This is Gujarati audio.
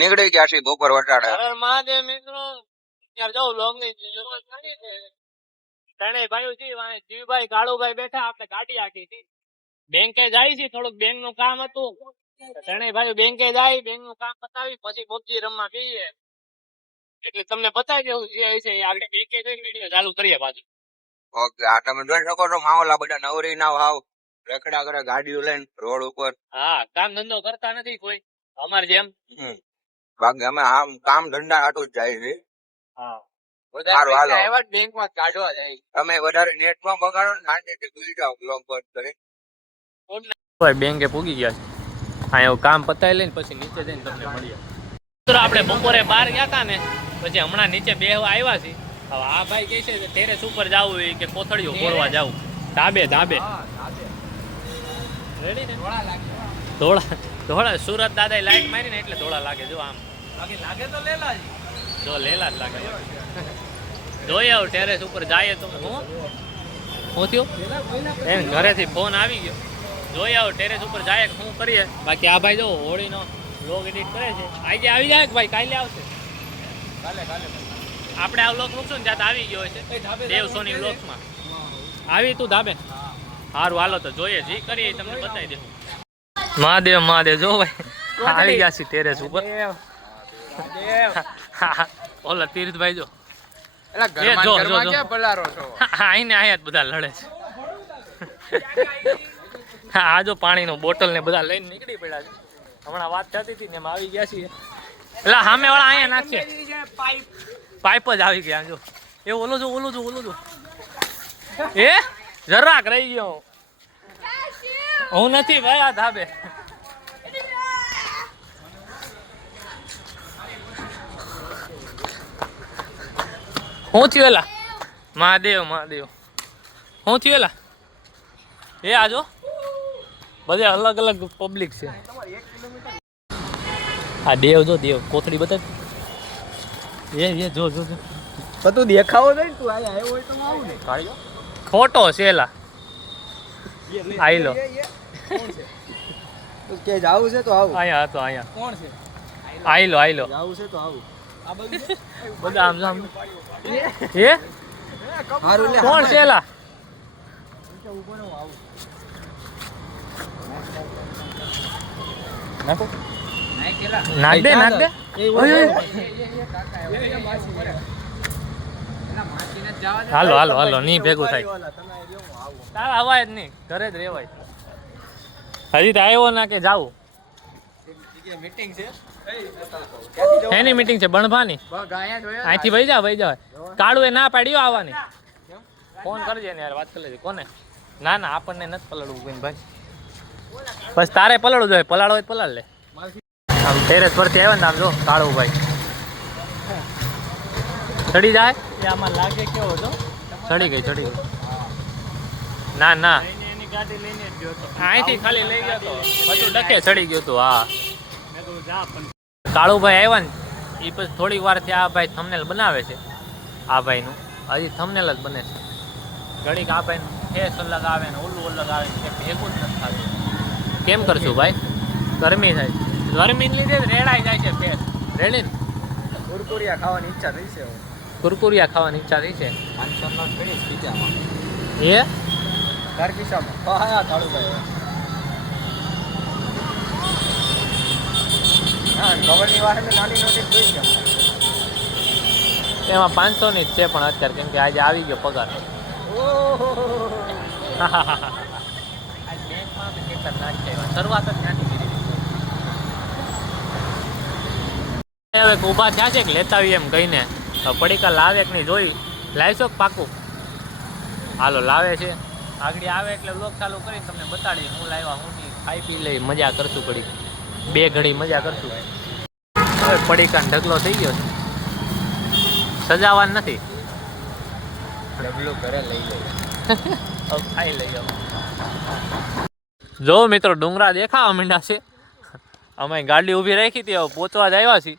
નીકળી ગયા છે બપોર વટાડે. મહાદેવ મિત્રો યાર જો લોગ ની જરૂરત પડી છે. ત્રણેય ભાઈઓ છે, જીવભાઈ કાળુભાઈ બેઠા, આપણે ગાડી આખી હતી. બેંકે જાય છે, થોડુંક બેંક નું કામ હતું. ત્રણેય ભાઈઓ બેંકે જાય, બેંક નું કામ પતાવી પછી પબજી રમવા જઈએ. એટલે તમને બતાવી દેવું જે છે આગળ બેંકે જઈને વિડીયો ચાલુ કરીએ પાછું. ઓકે, આ તમે જોઈ શકો છો માહોલ આ બધા નવરી ના ભાવ રખડા કરે ગાડીઓ લઈને રોડ ઉપર. હા, કામ ધંધો કરતા નથી કોઈ અમારે જેમ. બાકી અમે આમ કામ ધંધા હાટું જ જાય છે. હા, સારું હાલો. બેંક માં કાઢવા જાય. તમે વધારે નેટ માં બગાડો ને શાંતિ ભૂલી જાઓ બ્લોગ પર કરી. બેંકે પૂગી ગયા છે. અહીંયા કામ પતાવી લઈને પછી નીચે જઈને તમને મળીએ. આપણે બપોરે બહાર ગયા હતા ને, પછી હમણાં નીચે બેહવા આવ્યા છીએ. હવે આ ભાઈ કહે છે ટેરેસ ઉપર જવું હોય કે કોથળીઓ ફોડવા જવું. ધાબે રેડી ને? ધોળા સુરત દાદા લાઈટ મારી ને એટલે ધોળા લાગે. જો આમ લાગે તો લેલા જો લેલા જ લાગે. જોઈએ આવું ટેરેસ ઉપર જાય તો હું થયું એમ ઘરેથી ફોન આવી ગયો. જોઈએ આવું ટેરેસ ઉપર જાય શું કરીએ. બાકી આ ભાઈ જો હોળીનો વ્લોગ એડિટ કરે છે. આજે આવી જાય કે ભાઈ કાલે આવશે? કાલે આપણે આ વ્લોગ મૂકશું ને ત્યાં આવી ગયો છે દેવ સોની વ્લોગ્સમાં. આવી તું ધાબે? સારું હાલો તો જોઈએ જે કરીએ તમને બતાવી દેવું. મહાદેવ જો ભાઈ આવી ગયા છે ટેરેસ ઉપર. ઓલા તીર્થભાઈ જો અહીંયા બધા લડે છે. આ જો પાણીનો બોટલ ને બધા લઈને નીકળી પડ્યા છે. હમણાં વાત થતી હતી ને એમ આવી ગયા છીએ. એટલે સામે વાળા અહીંયા નાખશે પાઇપ જ આવી ગયા. જો એ ઓલો જો એ જરાક રહી ગયો. હું નથી ભાઈ આ ધાબે. હું થયું એલા? મહાદેવ હું થયું એલા? એ આજો બધે અલગ અલગ પબ્લિક છે. આ દેવ કોથળી બતાવ. એ જો તું દેખાવો જોઈએ તું આવ્યો હોય તો આવું ને. ખોટો છે એલા. આઈ લો કે જાવું છે તો આવું. અહીંયા હતો અહીંયા. કોણ છે? આઈ લો જાવું છે તો આવું. આ બધું બધા આમ એ હારું લે. કોણ છે એલા? ઉપર હું આવું. નાખો નાખ દે. હાલો નહીં ભેગું થાય. તારા અવાજ નહીં, ઘરે જ રેવાય. હજી તો આવ્યો ના કે જાવું? મીટિંગ છે. એની મીટિંગ છે બણભાની. અહીંથી વહી જાવ. કાળું એ ના પાડ્યો આવવાની. ફોન કરજે ને યાર, વાત કરી લેજે. કોને? ના આપણને નથી પલળવું કોઈ ભાઈ. બસ તારે પલળવું જોઈએ. પલાળો હોય પલાળ લે. આમ ટેરેસ પરથી આવ્યા ને આમ જો કાળું ભાઈ ચડી જાય. એ આમાં લાગે કેવો છો? ચડી ગઈ. ના એની ગાડી લઈને જ ગયો હતો. અહીંથી ખાલી લઈ ગયો તો બધું ડકે ચડી ગયો તો. હા કાળુભાઈ આવ્યા ને એ પછી થોડીક વાર થી આ ભાઈ થંબનેલ બનાવે છે. આ ભાઈનું હજી થંબનેલ જ બને છે. ઘડીક આ ભાઈનું ફેસ અલગ આવે ને ઓલું અલગ આવે ને ભેગું જ નથી થતું. કેમ કરશું ભાઈ? ગરમી થાય. ગરમીને લીધે રેડાઈ જાય છે ફેસ. રેડી ને કુરકુરિયા ખાવાની ઈચ્છા થઈ છે. કુરકુરિયા ખાવાની ઈચ્છા થઈ છે. 500 નોટ પડી પીજામાં. એ ઘર કિસ્સામાં હા કાળુભાઈ. હા ગવર્ની વાહે નાની નોટિસ જોઈ છે. એમાં 500 ની જ છે પણ અત્યારે કેમ કે આજે આવી ગયો પગાર. બેંકમાં કેટલા નાખ છે. શરૂઆત જ ત્યાંથી કરી. હવે ઊભા થયા છે કે લેતા આવીએ એમ કહીને. પડીકા લાવે કે નહીં જોઈ. લાવીશો કે પાકું? હાલો લાવે છે. આગળ આવે એટલે વ્લોગ ચાલુ કરીને તમને બતાડીએ હું લાવ્યા હું નહીં. ખાઈ પી લઈ મજા કરશું. પડી 2 ઘડી મજા કરશું. હવે પડીકા ઢગલો થઈ ગયો છે. સજાવાનું નથી. ડબલું ઘરે લઈ લઈએ. ખાઈ લઈએ. જો મિત્રો ડુંગરા દેખાવા માંડ્યા છે. અમે ગાડી ઊભી રાખી હતી. હવે પહોંચવા જ આવ્યા છીએ.